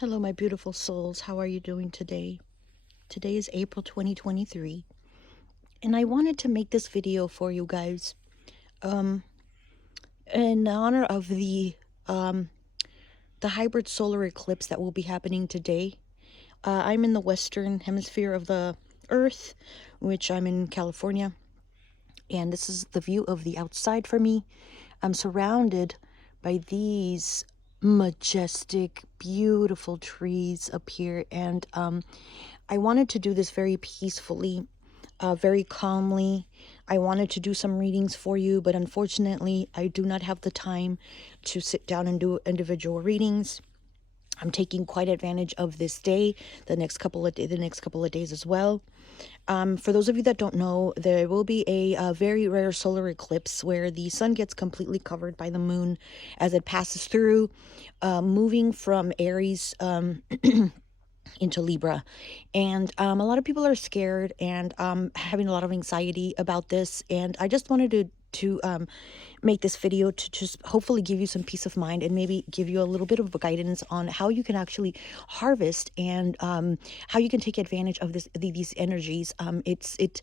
Hello, my beautiful souls. How are you doing today? Today is April 2023, and I wanted to make this video for you guys in honor of the hybrid solar eclipse that will be happening today. I'm in the western hemisphere of the Earth, which I'm in California, and this is the view of the outside for me. I'm surrounded by these majestic, beautiful trees up here, and I wanted to do this very peacefully, very calmly. I wanted to do some readings for you, but unfortunately, I do not have the time to sit down and do individual readings. I'm taking quite advantage of this day, the next couple of days as well. For those of you that don't know, there will be a very rare solar eclipse where the sun gets completely covered by the moon as it passes through, moving from Aries into Libra. And a lot of people are scared and having a lot of anxiety about this. And I just wanted to make this video to just hopefully give you some peace of mind and maybe give you a little bit of guidance on how you can actually harvest and how you can take advantage of these energies. It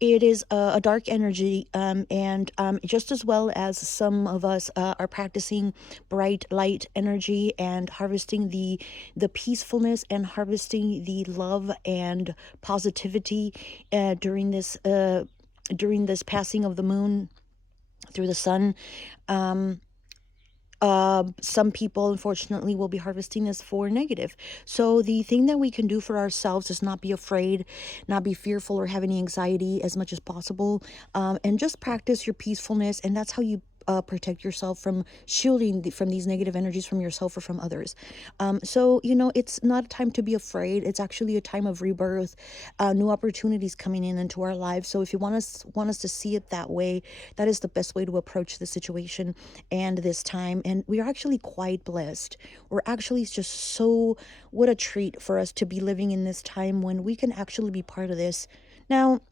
is a dark energy, and just as well as some of us are practicing bright light energy and harvesting the peacefulness and harvesting the love and positivity during this passing of the moon through the sun. Some people unfortunately will be harvesting this for negative. So the thing that we can do for ourselves is not be afraid, not be fearful or have any anxiety as much as possible, and just practice your peacefulness. And that's how you protect yourself from shielding from these negative energies from yourself or from others. So, it's not a time to be afraid. It's actually a time of rebirth, new opportunities coming into our lives. So if you want us to see it that way, that is the best way to approach the situation and this time. And we are actually quite blessed. We're actually just what a treat for us to be living in this time when we can actually be part of this. Now,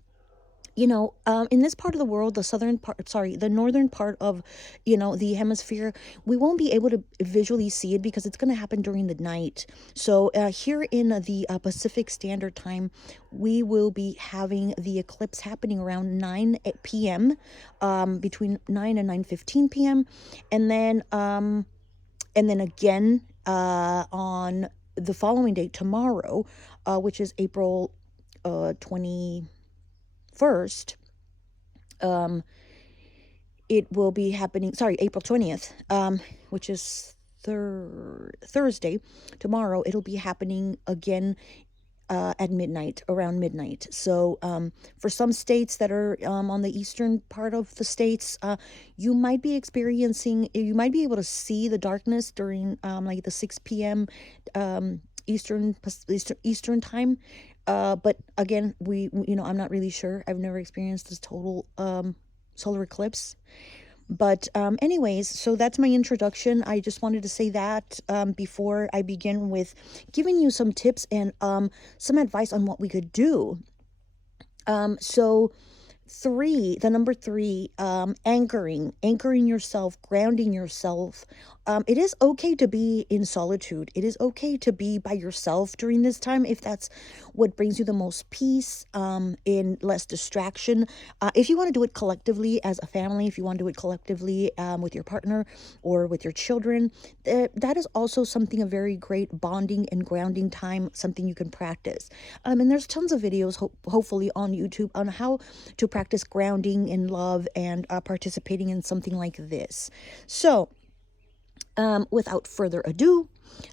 in this part of the world, the northern part of, the hemisphere, we won't be able to visually see it because it's going to happen during the night. So here in the Pacific Standard Time, we will be having the eclipse happening around 9 p.m., between 9 and 9:15 p.m. And then again on the following day, tomorrow, which is April 21st, it will be happening, April 20th, which is Thursday. Tomorrow, it'll be happening again at midnight, around midnight. So for some states that are on the eastern part of the states, you might be able to see the darkness during like the 6 p.m. Eastern time. But again, I'm not really sure. I've never experienced this total solar eclipse. But anyways, so that's my introduction. I just wanted to say that before I begin with giving you some tips and some advice on what we could do. So the number three, anchoring yourself, grounding yourself. It is okay to be in solitude. It is okay to be by yourself during this time if that's what brings you the most peace, in less distraction. If you want to do it collectively as a family, if you want to do it collectively with your partner or with your children, that is also something a very great bonding and grounding time, something you can practice. And there's tons of videos, hopefully on YouTube, on how to practice grounding in love and participating in something like this. So without further ado,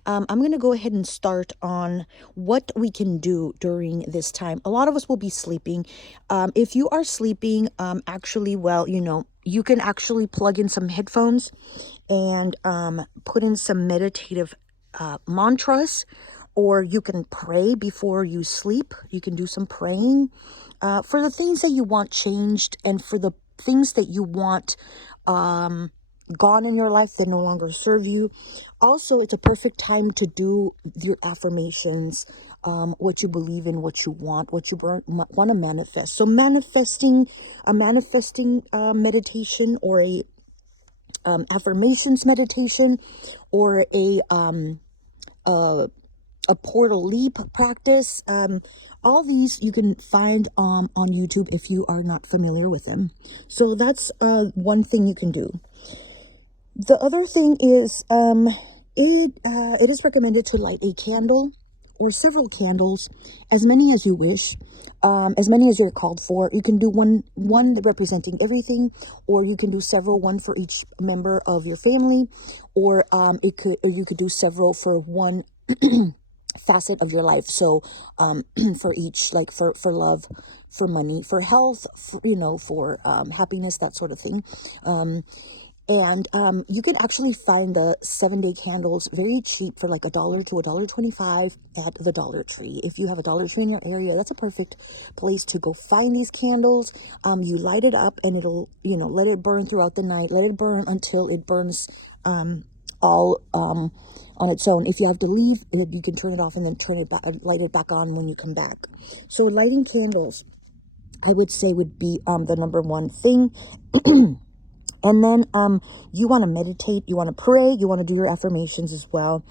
I'm going to go ahead and start on what we can do during this time. A lot of us will be sleeping. If you are sleeping, you can actually plug in some headphones and put in some meditative mantras, or you can pray before you sleep. You can do some praying for the things that you want changed and for the things that you want gone in your life that no longer serve you. Also, it's a perfect time to do your affirmations, what you believe in, what you want, what you want to manifest. So manifesting meditation, or a affirmations meditation, or a a portal leap practice. All these you can find on YouTube if you are not familiar with them. So that's one thing you can do. The other thing is it is recommended to light a candle or several candles, as many as you wish, as many as you're called for. You can do one representing everything, or you can do several, one for each member of your family, or you could do several for one facet of your life. So for each, like for love, for money, for health, for, for happiness, that sort of thing. And you can actually find the 7-day candles very cheap for like $1 to $1.25 at the Dollar Tree. If you have a Dollar Tree in your area, that's a perfect place to go find these candles. You light it up and it'll, let it burn throughout the night. Let it burn until it burns all on its own. If you have to leave, you can turn it off and then turn it back, light it back on when you come back. So lighting candles, I would say, would be the number one thing. And then you want to meditate, you want to pray, you want to do your affirmations as well.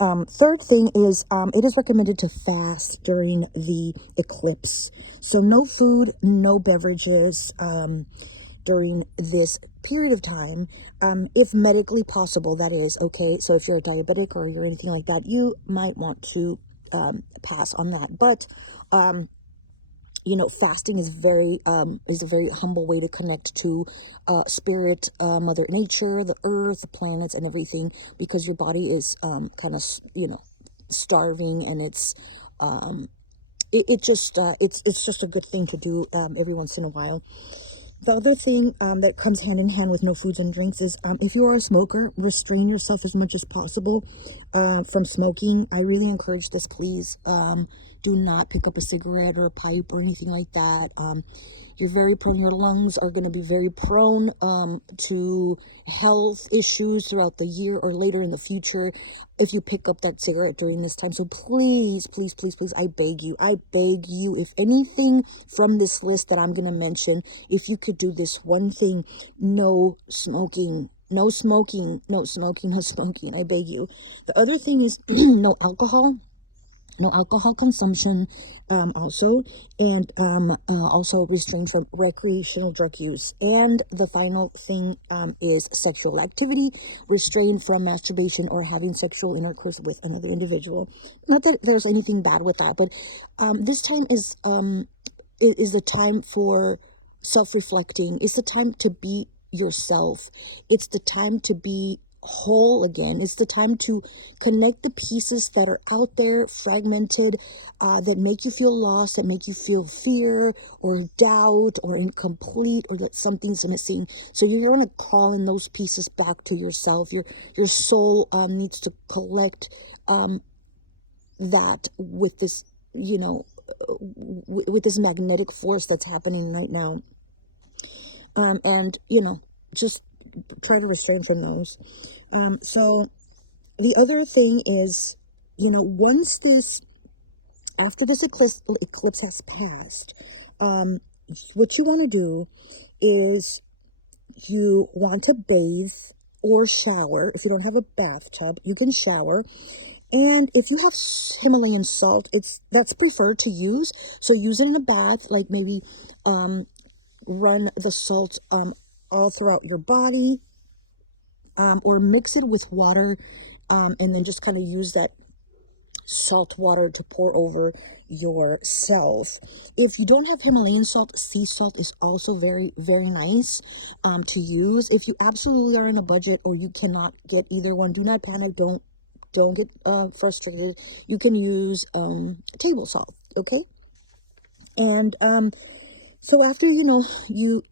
Third thing is it is recommended to fast during the eclipse. So no food, no beverages during this period of time, if medically possible, that is, okay? So if you're a diabetic or you're anything like that, you might want to pass on that. But fasting is a very humble way to connect to spirit, Mother Nature, the earth, the planets, and everything, because your body is kind of starving, and it's just a good thing to do every once in a while. The other thing that comes hand in hand with no foods and drinks is if you are a smoker, restrain yourself as much as possible from smoking. I really encourage this, please. Do not pick up a cigarette or a pipe or anything like that. You're very prone, your lungs are going to be very prone to health issues throughout the year or later in the future if you pick up that cigarette during this time. So please, please, please, please, I beg you, if anything from this list that I'm going to mention, if you could do this one thing: no smoking. No smoking, no smoking, no smoking. I beg you. The other thing is no alcohol. No alcohol consumption, also, and also restrain from recreational drug use. And the final thing is sexual activity. Restrain from masturbation or having sexual intercourse with another individual. Not that there's anything bad with that, but this time is the time for self-reflecting. It's the time to be yourself. It's the time to be whole again. It's the time to connect the pieces that are out there, fragmented, that make you feel lost, that make you feel fear or doubt or incomplete, or that something's missing. So you're going to call in those pieces back to yourself. Your soul needs to collect that with this, with this magnetic force that's happening right now. And just try to restrain from those. So the other thing is, after this eclipse has passed, what you want to do is you want to bathe or shower. If you don't have a bathtub, you can shower. And if you have Himalayan salt, that's preferred to use. So use it in a bath, like maybe run the salt all throughout your body, or mix it with water, and then just kind of use that salt water to pour over yourself. If you don't have Himalayan salt, sea salt is also very, very nice to use. If you absolutely are in a budget or you cannot get either one, do not panic. Don't get frustrated. You can use table salt, okay? And so after,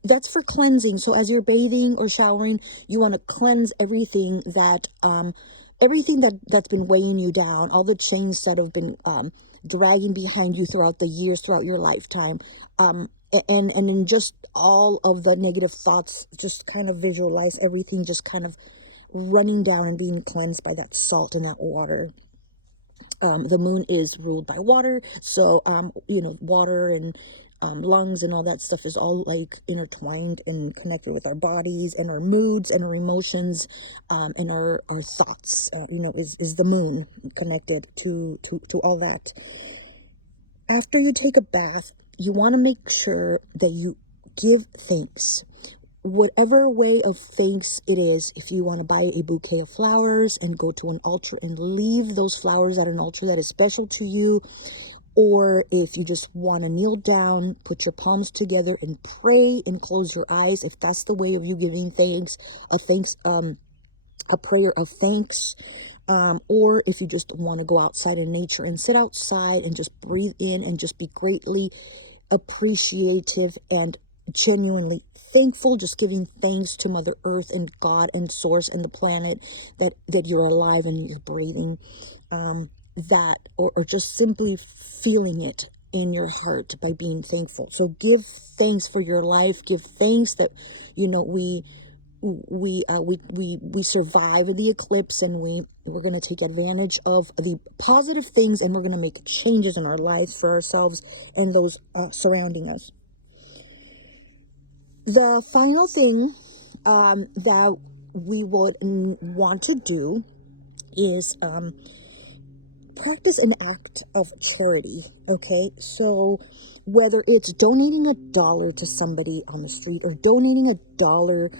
that's for cleansing. So as you're bathing or showering, you want to cleanse everything that's been weighing you down, all the chains that have been dragging behind you throughout the years, throughout your lifetime, and then just all of the negative thoughts. Just kind of visualize everything just kind of running down and being cleansed by that salt and that water. The moon is ruled by water, so water and lungs and all that stuff is all like intertwined and connected with our bodies and our moods and our emotions, and our thoughts. You know, is the moon connected to all that. After you take a bath, you want to make sure that you give thanks. Whatever way of thanks it is, if you want to buy a bouquet of flowers and go to an altar and leave those flowers at an altar that is special to you, or if you just want to kneel down, put your palms together and pray and close your eyes, if that's the way of you giving thanks, a prayer of thanks. Or if you just want to go outside in nature and sit outside and just breathe in and just be greatly appreciative and genuinely thankful, just giving thanks to Mother Earth and God and Source and the planet that you're alive and you're breathing, or just simply feeling it in your heart by being thankful. So give thanks for your life. Give thanks that, you know, we survive the eclipse, and we're going to take advantage of the positive things, and we're going to make changes in our lives for ourselves and those surrounding us. The final thing that we would want to do is practice an act of charity. Okay, so whether it's donating $1 to somebody on the street, or donating $1,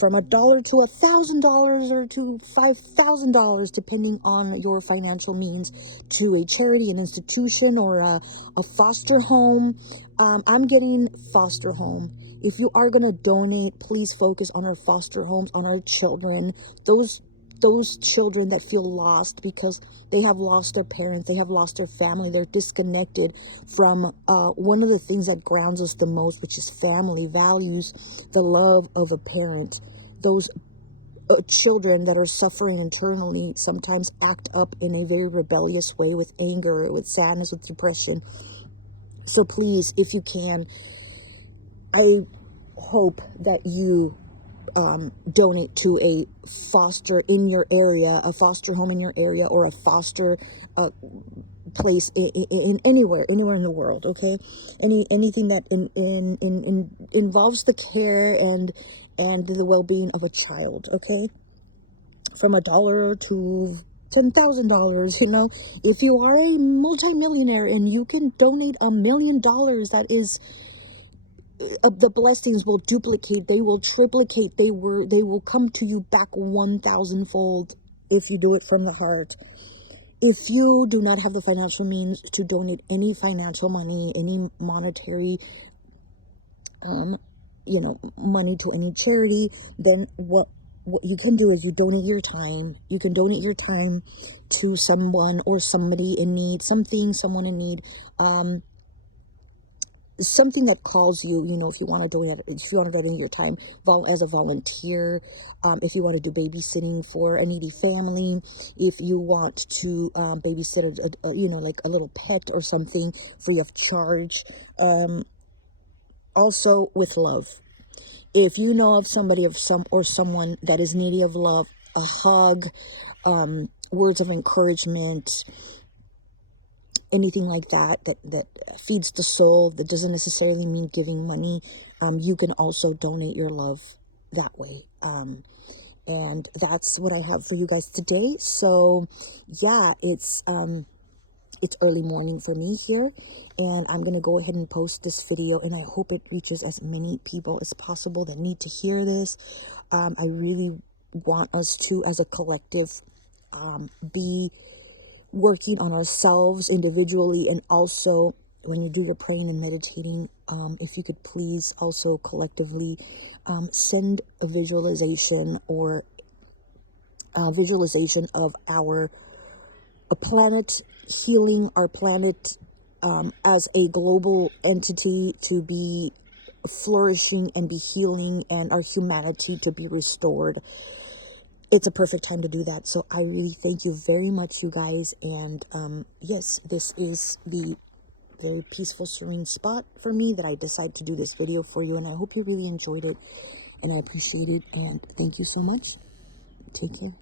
from $1 to $1,000 or to $5,000, depending on your financial means, to a charity, an institution, or a foster home. I'm getting foster home. If you are going to donate, please focus on our foster homes, on our children, those children that feel lost because they have lost their parents, they have lost their family, they're disconnected from one of the things that grounds us the most, which is family values, the love of a parent. Those children that are suffering internally sometimes act up in a very rebellious way, with anger, with sadness, with depression. So please, if you can, I hope that you donate to a foster in your area, a foster home in your area, or a foster place in anywhere in the world. Okay, anything that involves the care and the well-being of a child. Okay, from $1 to $10,000. You know, if you are a multimillionaire and you can donate $1 million, that is, the blessings will duplicate, they will triplicate, they will come to you back 1,000-fold if you do it from the heart. If you do not have the financial means to donate any financial money, any monetary money to any charity, then what you can do is you donate your time. You can donate your time to someone or somebody in need, someone in need, something that calls you. You know, if you want to donate your time as a volunteer, if you want to do babysitting for a needy family, if you want to babysit like a little pet or something free of charge, also with love. If you know of somebody someone that is needy of love, a hug, words of encouragement, anything like that feeds the soul, that doesn't necessarily mean giving money, you can also donate your love that way. And that's what I have for you guys today. So yeah, it's early morning for me here, and I'm going to go ahead and post this video, and I hope it reaches as many people as possible that need to hear this. I really want us to, as a collective, be working on ourselves individually, and also when you do your praying and meditating, if you could please also collectively send a visualization or a visualization of a planet healing, our planet as a global entity to be flourishing and be healing, and our humanity to be restored. It's a perfect time to do that. So I really thank you very much, you guys. And yes, this is the very peaceful, serene spot for me that I decided to do this video for you. And I hope you really enjoyed it, and I appreciate it. And thank you so much. Take care.